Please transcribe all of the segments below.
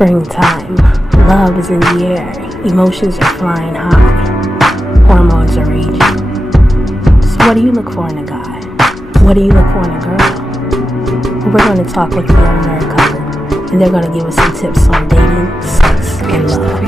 Springtime. Love is in the air. Emotions are flying high. Hormones are raging. So what do you look for in a guy? What do you look for in a girl? We're going to talk with a young married couple, and they're going to give us some tips on dating, sex, and love.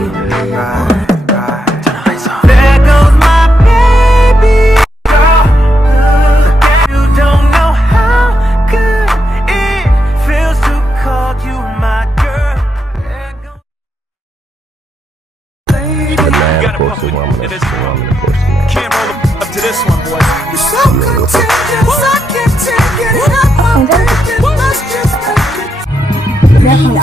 Can't roll up to this one, boy. You're so contagious, I can't take it. Definitely,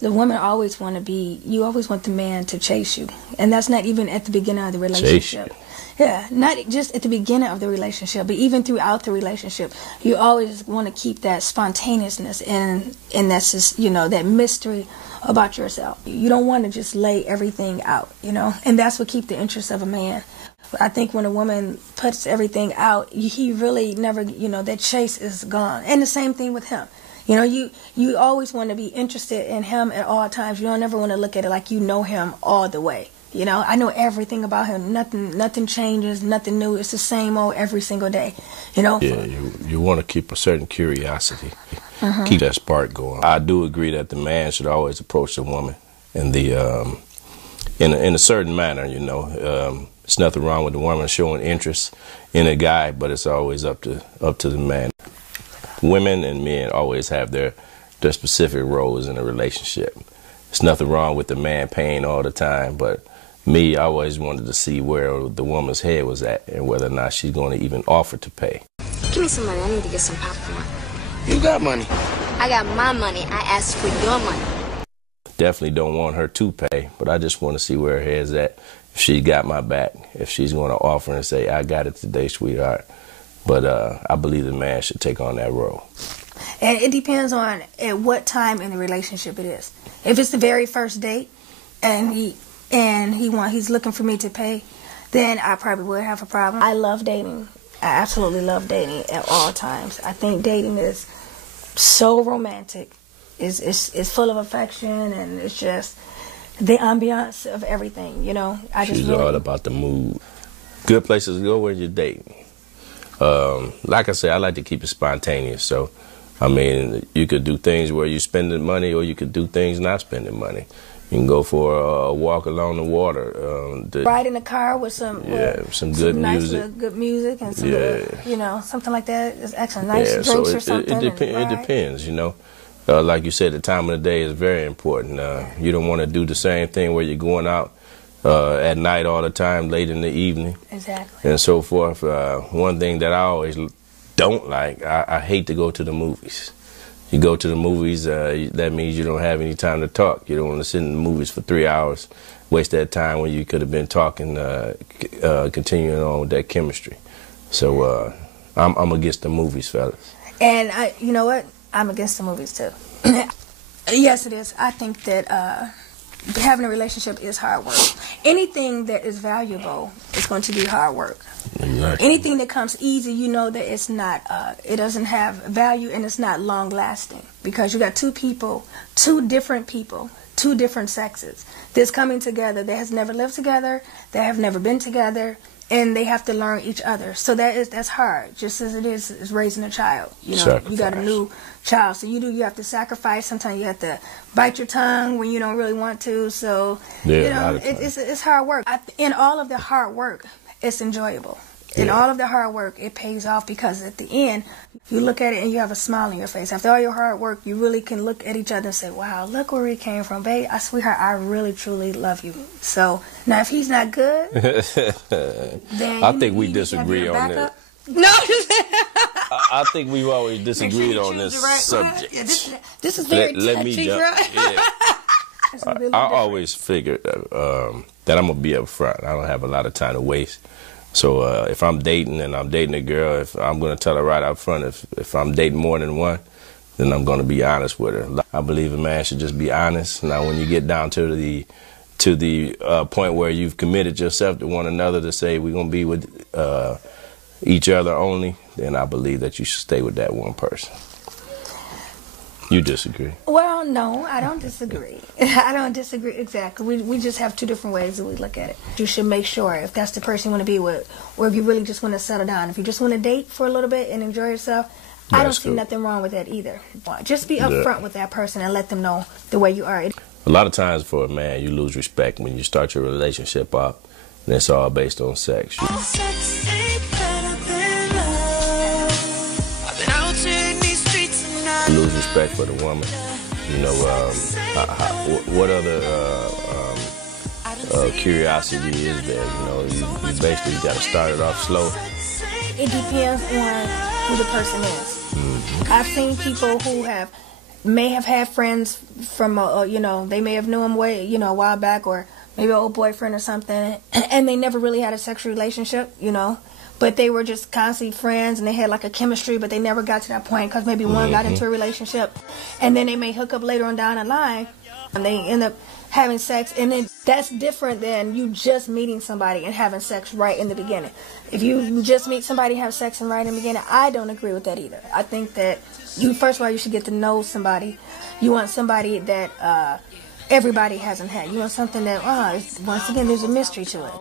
the women always want to be, you always want the man to chase you. And that's not even at the beginning of the relationship. Yeah, not just at the beginning of the relationship, but even throughout the relationship. You always want to keep that spontaneousness and that's just, you know, that mystery about yourself. You don't want to just lay everything out, you know, and that's what keeps the interest of a man. I think when a woman puts everything out, he really never, you know, that chase is gone. And the same thing with him. You know, you always want to be interested in him at all times. You don't ever want to look at it like you know him all the way. You know, I know everything about him. Nothing changes, nothing new. It's the same old every single day. You know. Yeah, you want to keep a certain curiosity, keep that spark going. I do agree that the man should always approach the woman in the in a certain manner. You know, there's nothing wrong with the woman showing interest in a guy, but it's always up to the man. Women and men always have their specific roles in a relationship. There's nothing wrong with the man paying all the time, but me, I always wanted to see where the woman's head was at and whether or not she's going to even offer to pay. Give me some money. I need to get some popcorn. You got money. I got my money. I asked for your money. Definitely don't want her to pay, but I just want to see where her head's at. If she got my back, if she's going to offer and say, I got it today, sweetheart. But I believe the man should take on that role. And it depends on at what time in the relationship it is. If it's the very first date and he's looking for me to pay, then I probably would have a problem. I love dating. I absolutely love dating at all times. I think dating is so romantic. It's full of affection, and it's just the ambiance of everything, you know. She's all about the mood. Good places to go when you're dating. Like I said, I like to keep it spontaneous. So, I mean, you could do things where you're spending money, or you could do things not spending money. You can go for a walk along the water. Ride in a car with some good music. Good music and some you know, something like that is excellent. Nice drinks or something. It depends, you know. Like you said, the time of the day is very important. You don't want to do the same thing where you're going out at night all the time, late in the evening. Exactly. And so forth. One thing that I always don't like, I hate to go to the movies. You go to the movies, that means you don't have any time to talk. You don't want to sit in the movies for 3 hours, waste that time when you could have been talking, continuing on with that chemistry. So I'm against the movies, fellas. And you know what? I'm against the movies too. Yes, it is. I think that having a relationship is hard work. Anything that is valuable is going to be hard work. Exactly. Anything that comes easy, you know that it's not, it doesn't have value, and it's not long lasting, because you got two different people, two different sexes that's coming together. They has never lived together, they have never been together, and they have to learn each other. So that's hard, just as it is raising a child. You know, Sacrifice. You got a new child, so you have to sacrifice. Sometimes you have to bite your tongue when you don't really want to. So you know, it's hard work. In all of the hard work, it's enjoyable. In all of the hard work, it pays off, because at the end, you look at it and you have a smile on your face. After all your hard work, you really can look at each other and say, wow, look where we came from. Babe, sweetheart, I really, truly love you. So, now if he's not good, then I think we disagree on that. No, I think we've always disagreed on this subject. Yeah, this is very let me jump. Yeah. I always figured that I'm going to be up front. I don't have a lot of time to waste. So if I'm dating and I'm dating a girl, if I'm going to tell her right up front, if I'm dating more than one, then I'm going to be honest with her. I believe a man should just be honest. Now, when you get down to the point where you've committed yourself to one another to say we're going to be with each other only, then I believe that you should stay with that one person. You disagree? Well, no, I don't disagree. I don't disagree exactly. We just have two different ways that we look at it. You should make sure if that's the person you want to be with, or if you really just want to settle down. If you just want to date for a little bit and enjoy yourself, I don't see nothing wrong with that either. Just be upfront with that person and let them know the way you are. A lot of times for a man, you lose respect when you start your relationship up, and it's all based on sex. You lose respect for the woman. You know, what other curiosity is there? You know, you basically got to start it off slow. It depends on who the person is. I've seen people who may have had friends from, you know, they may have known him a while back, or maybe an old boyfriend or something, and they never really had a sexual relationship, you know. But they were just constantly friends, and they had like a chemistry, but they never got to that point because maybe one got into a relationship, and then they may hook up later on down the line, and they end up having sex, and then that's different than you just meeting somebody and having sex right in the beginning. If you just meet somebody and have sex right in the beginning, I don't agree with that either. I think that first of all, you should get to know somebody. You want somebody that everybody hasn't had. You want something that, once again, there's a mystery to it.